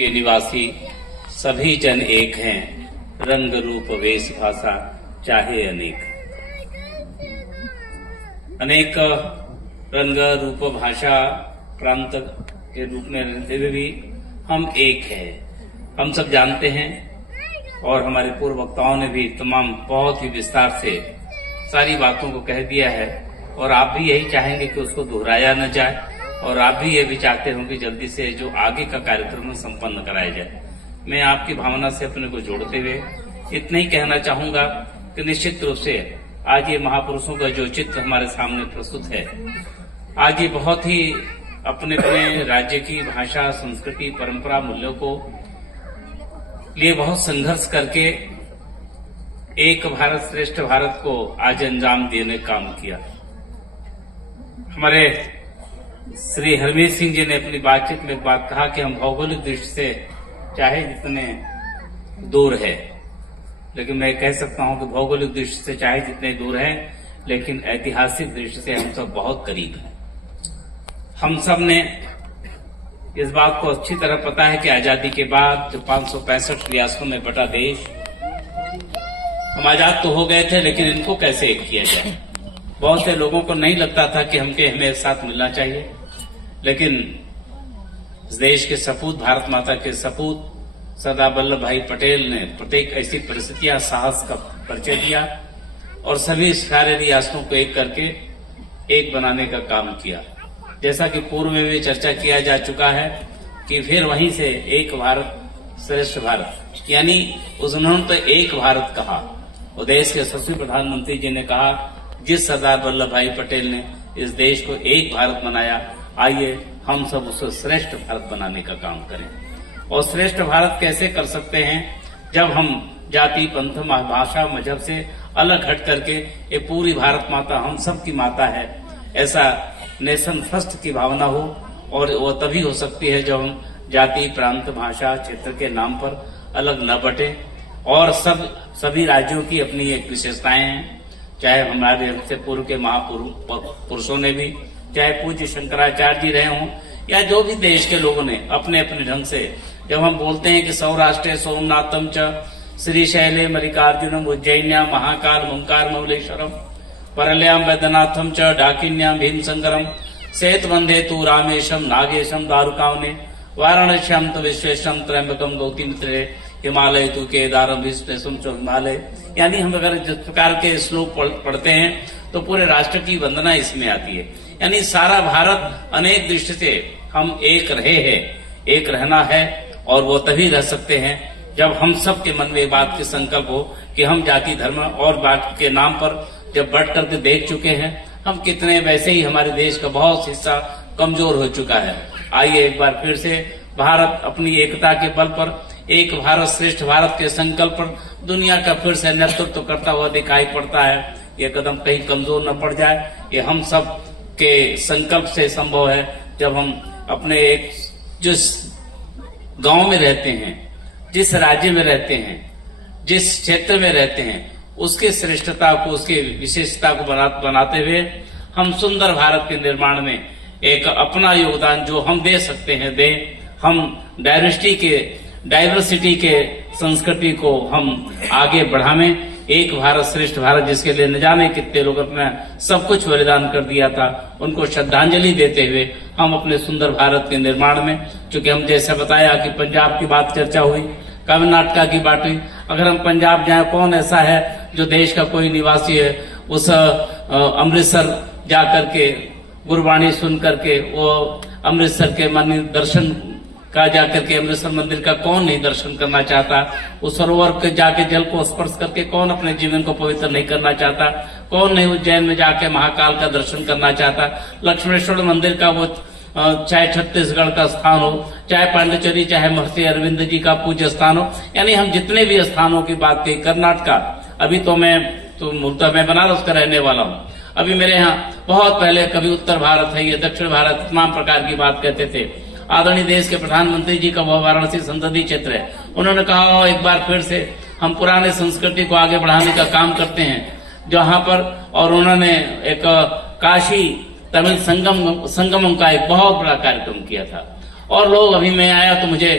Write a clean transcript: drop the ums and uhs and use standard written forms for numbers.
के निवासी सभी जन एक हैं, रंग रूप वेश भाषा चाहे अनेक। अनेक रंग रूप भाषा प्रांत के रूप में रहते हुए भी हम एक हैं, हम सब जानते हैं। और हमारे पूर्व वक्ताओं ने भी तमाम बहुत ही विस्तार से सारी बातों को कह दिया है, और आप भी यही चाहेंगे कि उसको दोहराया न जाए, और आप भी ये भी चाहते हो कि जल्दी से जो आगे का कार्यक्रम संपन्न कराया जाए। मैं आपकी भावना से अपने को जोड़ते हुए इतना ही कहना चाहूंगा कि निश्चित रूप से आज ये महापुरुषों का जो चित्र हमारे सामने प्रस्तुत है, आज ये बहुत ही अपने अपने राज्य की भाषा, संस्कृति, परंपरा, मूल्यों को लिए बहुत संघर्ष करके एक भारत श्रेष्ठ भारत को आज अंजाम देने का काम किया। हमारे श्री हरमीत सिंह जी ने अपनी बातचीत में एक बात कहा कि हम भौगोलिक दृष्टि से चाहे जितने दूर है, लेकिन मैं कह सकता हूं कि भौगोलिक दृष्टि से चाहे जितने दूर है, लेकिन ऐतिहासिक दृष्टि से हम सब बहुत करीब हैं। हम सब ने इस बात को अच्छी तरह पता है कि आजादी के बाद जो 565 रियासतों में बटा देश, हम आजाद तो हो गए थे, लेकिन इनको कैसे एक किया जाए। बहुत से लोगों को नहीं लगता था कि हमें एक साथ मिलना चाहिए, लेकिन इस देश के सपूत, भारत माता के सपूत सरदार वल्लभ भाई पटेल ने प्रत्येक ऐसी परिस्थितियां, साहस का परिचय दिया और सभी सारे रियासतों को एक करके एक बनाने का काम किया। जैसा कि पूर्व में भी चर्चा किया जा चुका है कि फिर वहीं से एक भारत श्रेष्ठ भारत, यानी उन्होंने तो एक भारत कहा, और देश के यशस्वी प्रधानमंत्री जी ने कहा, जिस सरदार वल्लभ भाई पटेल ने इस देश को एक भारत बनाया, आइए हम सब उसे श्रेष्ठ भारत बनाने का काम करें। और श्रेष्ठ भारत कैसे कर सकते हैं, जब हम जाति, पंथ, भाषा, मजहब से अलग हट करके ये पूरी भारत माता हम सब की माता है, ऐसा नेशन फर्स्ट की भावना हो। और वो तभी हो सकती है जब हम जाति, प्रांत, भाषा, क्षेत्र के नाम पर अलग न बटे, और सभी राज्यों की अपनी एक विशेषताएं हैं। चाहे हमारे हमसे पूर्व के महापुरुषों ने भी, चाहे पूज्य शंकराचार्य जी रहे हों, या जो भी देश के लोगों ने अपने अपने ढंग से, जब हम बोलते हैं कि सौराष्ट्र सोमनाथम च श्रीशैले मल्लिकार्जुनम उज्जैन्याम महाकाल ओंकार ममलेश्वरम परल्याम वैद्यनाथम च डाकिन्याम भीमशंकरम सेत वंदे तू रामेशम नागेशम दारुकावने वाराणस्याम तो विश्वेशम त्र्यंबकम गौतमीत्रे हिमालय तू केदारम विश्वेशम चो हिमालय। यानी हम अगर जिस प्रकार के श्लोक पढ़ते हैं तो पूरे राष्ट्र की वंदना इसमें आती है। यानी सारा भारत अनेक दृष्टि से हम एक रहे हैं, एक रहना है, और वो तभी रह सकते हैं जब हम सब के मन में बात की संकल्प हो कि हम जाति, धर्म और बात के नाम पर जब बढ़ करके देख चुके हैं, हम कितने वैसे ही हमारे देश का बहुत हिस्सा कमजोर हो चुका है। आइए एक बार फिर से भारत अपनी एकता के बल पर, एक भारत श्रेष्ठ भारत के संकल्प पर दुनिया का फिर से नेतृत्व करता हुआ दिखाई पड़ता है। ये कदम कहीं कमजोर न पड़ जाए, ये हम सब के संकल्प से संभव है। जब हम अपने एक जिस गांव में रहते हैं, जिस राज्य में रहते हैं, जिस क्षेत्र में रहते हैं, उसकी श्रेष्ठता को, उसकी विशेषता को बनाते हुए हम सुंदर भारत के निर्माण में एक अपना योगदान जो हम दे सकते हैं दें। हम डाइवर्सिटी के संस्कृति को हम आगे बढ़ावें। एक भारत श्रेष्ठ भारत, जिसके लिए न जाने कितने लोग अपना सब कुछ बलिदान कर दिया था, उनको श्रद्धांजलि देते हुए हम अपने सुंदर भारत के निर्माण में, चूंकि हम जैसे बताया कि पंजाब की बात चर्चा हुई, कर्नाटक की बात हुई, अगर हम पंजाब जाए, कौन ऐसा है जो देश का कोई निवासी है, उस अमृतसर जाकर के गुरबाणी सुन करके वो अमृतसर के मंदिर दर्शन का जाकर के, अमृतसर मंदिर का कौन नहीं दर्शन करना चाहता, उस सरोवर के जाके जल को स्पर्श करके कौन अपने जीवन को पवित्र नहीं करना चाहता, कौन नहीं उज्जैन में जाके महाकाल का दर्शन करना चाहता, लक्ष्मेश्वर मंदिर का वो चाहे छत्तीसगढ़ का स्थान हो, चाहे पांडिचेरी, चाहे महर्षि अरविंद जी का पूज्य स्थान हो, यानी हम जितने भी स्थानों की बात की, कर्नाटक, अभी तो मूलतः मैं बनारस का रहने वाला हूँ, अभी मेरे यहाँ बहुत पहले कभी उत्तर भारत है, ये दक्षिण भारत, तमाम प्रकार की बात कहते थे। आदरणीय देश के प्रधानमंत्री जी का वह वाराणसी संसदीय क्षेत्र है, उन्होंने कहा एक बार फिर से हम पुराने संस्कृति को आगे बढ़ाने का काम करते हैं जहाँ पर, और उन्होंने एक काशी तमिल संगमम का एक बहुत बड़ा कार्यक्रम किया था। और लोग, अभी मैं आया तो मुझे